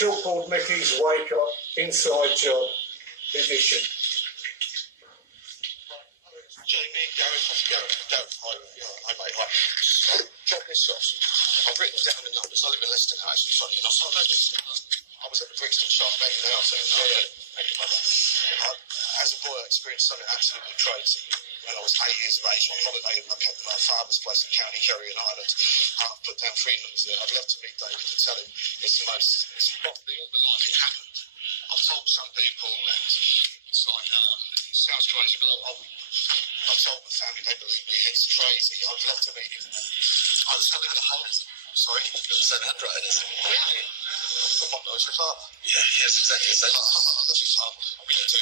Chalkboard Mickey's Wake Up Inside Job edition. Jamie, Gareth, hi mate, hi. Just drop this off. I've written down the numbers. I live in Leicester now, actually, funny enough. I was at the Brixton Shark, mate, you know what I'm saying? Thank you, brother. As a boy, I experienced something absolutely crazy. When I was 8 years of age, on holiday at my father's place in County Kerry in Ireland, I've put down 3 numbers there. I'd love to meet David and tell him it's not the life it happened. I've told some people, and it's like, it sounds crazy, but I've told my family, they believe me, it's crazy. I'd love to meet him. I was telling the whole, sorry, you've got the same handwriting as him. Yeah. What knows your father? Yeah, he has exactly the same. I love your father. I really do.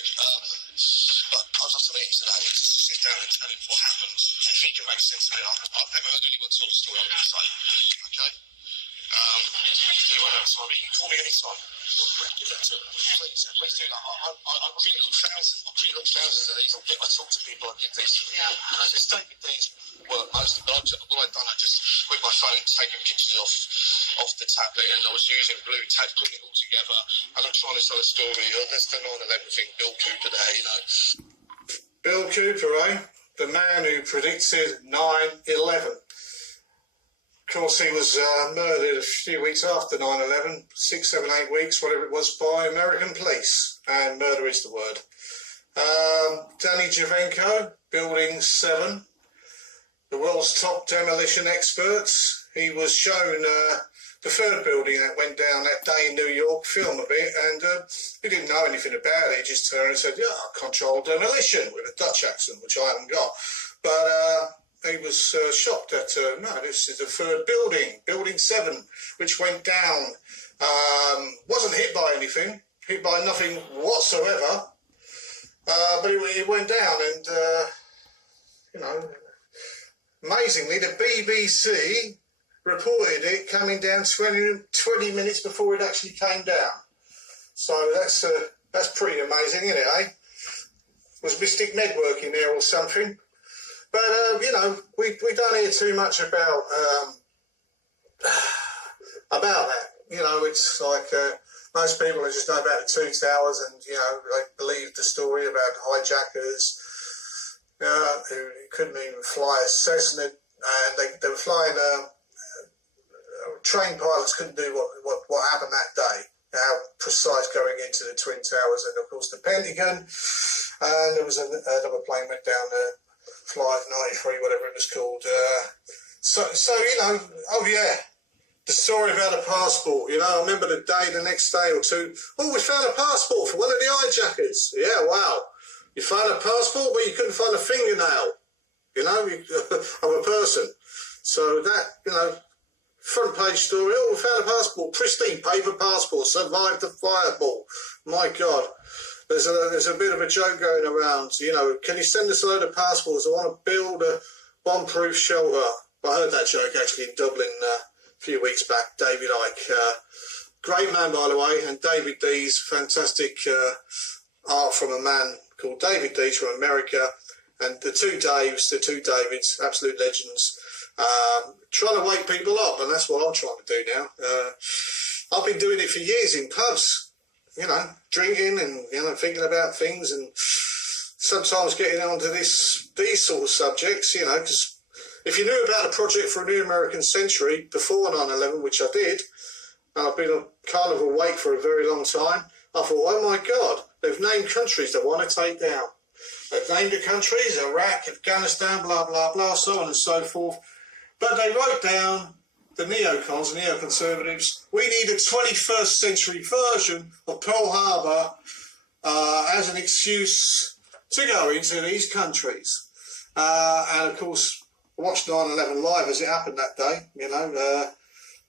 But I'd love to meet him today, just to sit down and tell him what happened. I think it makes sense to me. I've never heard anyone tell the story I'm going to say. Okay? Anyone else? I mean, you can call me anytime. Please do that. I've pre-got thousands of these. I talk to people, I give these. Yeah. It's David D's work most of the time. What I've done, I just, with my phone, taken pictures off the tablet, and I was using blue tape, putting it all together, and I'm trying to tell a story. That's the 9/11 thing, Bill Cooper there, you know. Bill Cooper, eh? The man who predicted 9/11. Of course, he was murdered a few weeks after 9/11, 6, 7, 8 weeks, whatever it was, by American police. And murder is the word. Danny Javenko, Building 7, the world's top demolition experts. He was shown the third building that went down that day in New York, film a bit, and he didn't know anything about it. He just turned and said, yeah, I control demolition, with a Dutch accent, which I haven't got. But he was shocked that, no, this is the third building, Building 7, which went down. Wasn't hit by anything, hit by nothing whatsoever, but it went down, and, you know, amazingly, the BBC reported it coming down 20 minutes before it actually came down. So that's pretty amazing, isn't it, eh? Was Mystic Med working there or something? But, you know, we don't hear too much about that. You know, it's like most people just know about the 2 towers, and, you know, they believe the story about hijackers who couldn't even fly a Cessna, and they were flying, trained pilots couldn't do what happened that day, how precise going into the Twin Towers, and, of course, the Pentagon. And there was another plane went down there, Flight 93, whatever it was called. So you know, oh yeah, the story about a passport. You know, I remember the next day or two. Oh, we found a passport for one of the hijackers. Yeah, wow. You found a passport, but you couldn't find a fingernail. You know, of a person. So that, you know, front page story. Oh, we found a passport, pristine paper passport, survived the fireball. My God. There's a bit of a joke going around, you know, can you send us a load of passports? I want to build a bomb-proof shelter. I heard that joke actually in Dublin a few weeks back. David Icke, great man, by the way, and David D's fantastic art from a man called David D from America, and the two Davids, absolute legends, trying to wake people up, and that's what I'm trying to do now. I've been doing it for years in pubs. You know, drinking and, you know, thinking about things, and sometimes getting onto these sort of subjects, you know, because if you knew about a project for a new American century before 9/11, which I did, and I've been kind of awake for a very long time, I thought, oh my God, they've named countries they want to take down. They've named the countries, Iraq, Afghanistan, blah, blah, blah, so on and so forth. But they wrote down, the neocons, the neoconservatives, we need a 21st century version of Pearl Harbor as an excuse to go into these countries. And of course, I watched 9/11 live as it happened that day, you know,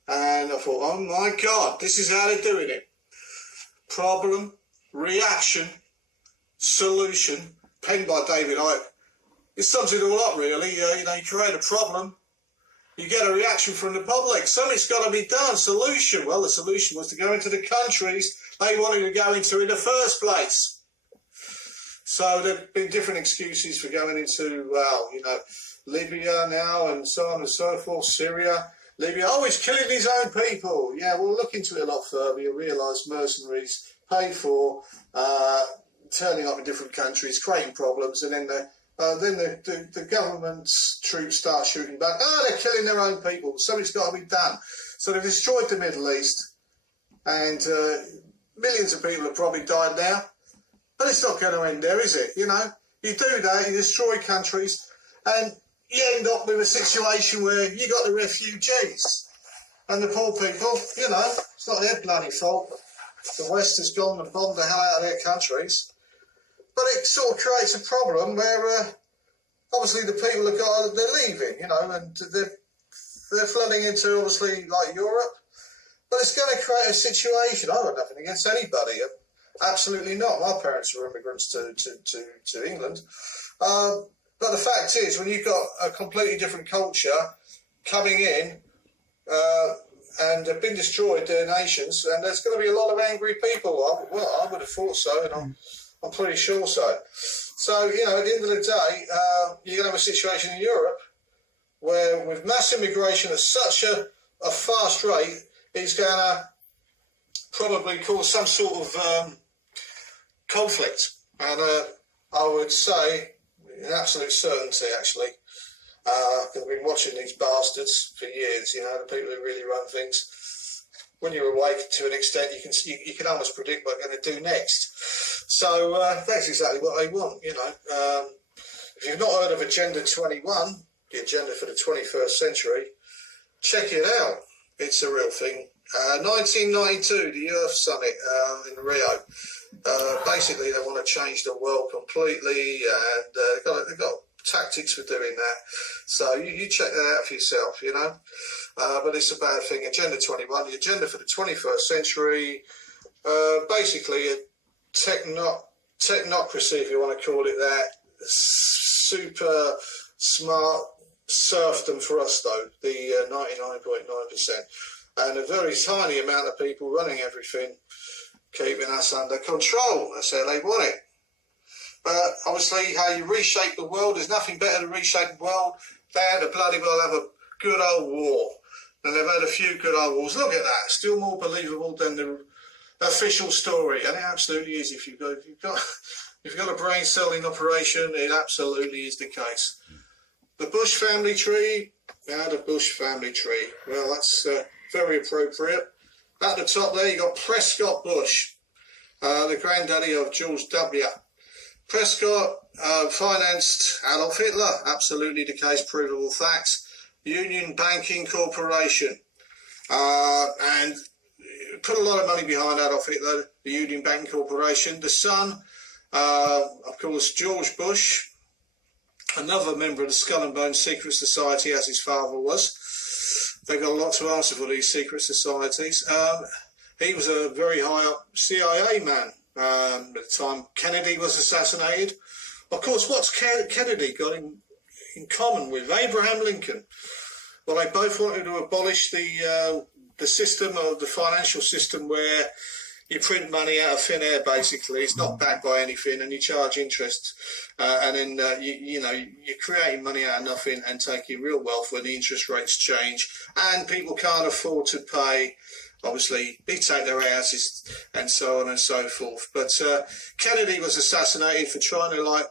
and I thought, oh my God, this is how they're doing it. Problem, reaction, solution, penned by David Icke. It sums it all up, really. You know, you create a problem, you get a reaction from the public. Something's got to be done. Solution. Well, the solution was to go into the countries they wanted to go into in the first place. So there have been different excuses for going into, well, you know, Libya now and so on and so forth, Syria. Libya. Oh, he's killing his own people. Yeah, we'll look into it a lot further. You'll realise mercenaries paid for turning up in different countries, creating problems, and then the government's troops start shooting back. Oh, they're killing their own people. Something's got to be done. So they've destroyed the Middle East, and millions of people have probably died now. But it's not going to end there, is it? You know, you do that, you destroy countries, and you end up with a situation where you got the refugees and the poor people. You know, it's not their bloody fault. The West has gone and bombed the hell out of their countries. But it sort of creates a problem where obviously the people have got, they're leaving, you know, and they're flooding into obviously like Europe. But it's going to create a situation. I've got nothing against anybody. Absolutely not. My parents were immigrants to England. But the fact is, when you've got a completely different culture coming in and have been destroyed, their nations, and there's going to be a lot of angry people. I would have thought so, and I'm pretty sure so. So, you know, at the end of the day, you're going to have a situation in Europe where with mass immigration at such a fast rate, it's going to probably cause some sort of conflict. And I would say, in absolute certainty, actually, because I've been watching these bastards for years, you know, the people who really run things. When you're awake to an extent, you can almost predict what they're going to do next. So that's exactly what they want, you know. If you've not heard of Agenda 21, the agenda for the 21st century, check it out. It's a real thing. 1992, the Earth Summit in Rio. Basically, they want to change the world completely, and they've got tactics for doing that. So you check that out for yourself, you know. But it's a bad thing. Agenda 21, the agenda for the 21st century, basically a technocracy, if you want to call it that, super smart serfdom for us, though, the 99.9%. And a very tiny amount of people running everything, keeping us under control. That's how they want it. But obviously, how you reshape the world, there's nothing better than reshape the world than to bloody well have a good old war. And they've had a few good old wars. Look at that, still more believable than the official story. And it absolutely is. If you've got a brain celling operation, it absolutely is the case. The Bush family tree, the Bush family tree. Well, that's very appropriate. At the top there, you got Prescott Bush, the granddaddy of George W. Prescott financed Adolf Hitler, absolutely the case, provable facts. Union Banking Corporation, and put a lot of money behind Adolf Hitler, the Union Banking Corporation. The son, of course, George Bush, another member of the Skull and Bones Secret Society, as his father was. They've got a lot to answer for, these secret societies. He was a very high up CIA man at the time Kennedy was assassinated. Of course, what's Kennedy got in common with Abraham Lincoln? Well, they both wanted to abolish the system, of the financial system, where you print money out of thin air. Basically, it's not backed by anything, and you charge interest, and then you're creating money out of nothing and taking real wealth when the interest rates change, and people can't afford to pay. Obviously, they take their houses and so on and so forth. But Kennedy was assassinated for trying to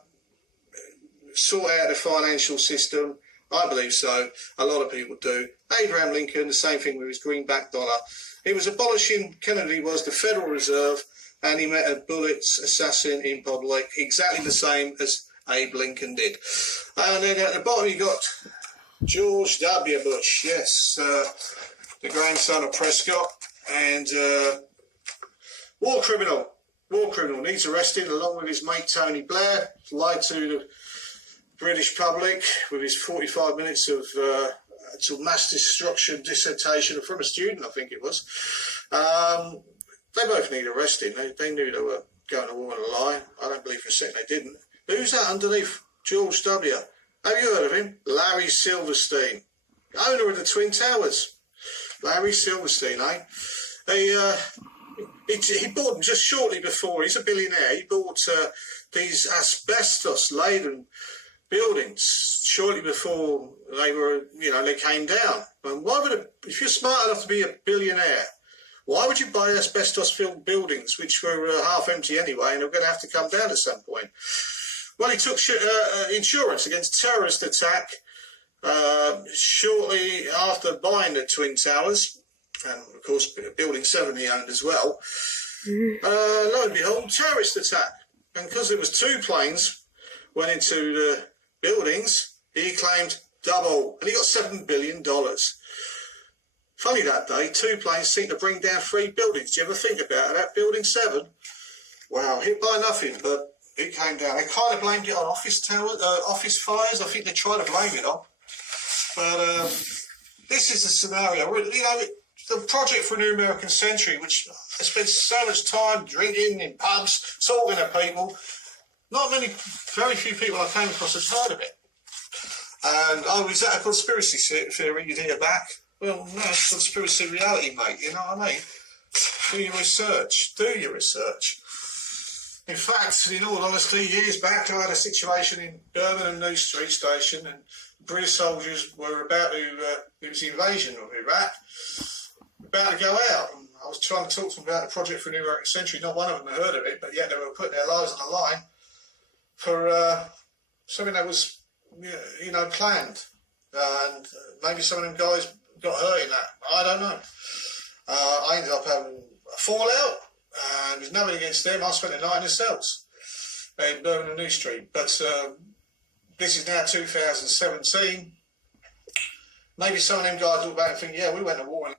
sort out the financial system. I believe so. A lot of people do. Abraham Lincoln, the same thing with his greenback dollar. He was abolishing, Kennedy was, the Federal Reserve, and he met a bullet assassin in public, exactly the same as Abe Lincoln did. And then at the bottom you got George W. Bush, yes, the grandson of Prescott, and war criminal, needs arresting along with his mate Tony Blair, lied to the British public with his 45 minutes of mass destruction dissertation from a student, I think it was. They both need arresting. They knew they were going to war and a lie. I don't believe for a second they didn't. But who's that underneath George W? Have you heard of him? Larry Silverstein, owner of the Twin Towers. Larry Silverstein, eh? He bought, just shortly before, he's a billionaire, he bought these asbestos-laden buildings shortly before they came down. And why would if you're smart enough to be a billionaire, why would you buy asbestos-filled buildings which were half empty anyway and are going to have to come down at some point? Well, he took insurance against terrorist attack shortly after buying the Twin Towers, and of course Building 7 he owned as well. Lo and behold, terrorist attack. And because it was 2 planes went into the buildings, he claimed double, and he got $7 billion. Funny that day, 2 planes seemed to bring down 3 buildings. Do you ever think about that? Building 7, wow, hit by nothing, but it came down. They kind of blamed it on office fires. I think they tried to blame it on. But this is the scenario. The project for a new American century, which I spent so much time drinking in pubs, talking to people. Very few people I came across had heard of it. And is that a conspiracy theory you'd hear back? Well, no, it's conspiracy reality, mate, you know what I mean? Do your research. In fact, in all honesty, years back I had a situation in Birmingham New Street Station, and British soldiers were about to, it was the invasion of Iraq, about to go out. And I was trying to talk to them about the project for a new American century. Not one of them had heard of it, but yet they were putting their lives on the line for something that was, planned. And maybe some of them guys got hurt in that. I don't know. I ended up having a fallout, and there's nothing against them. I spent the night in the cells in Birmingham New Street. But this is now 2017. Maybe some of them guys look back and think, yeah, we went to war.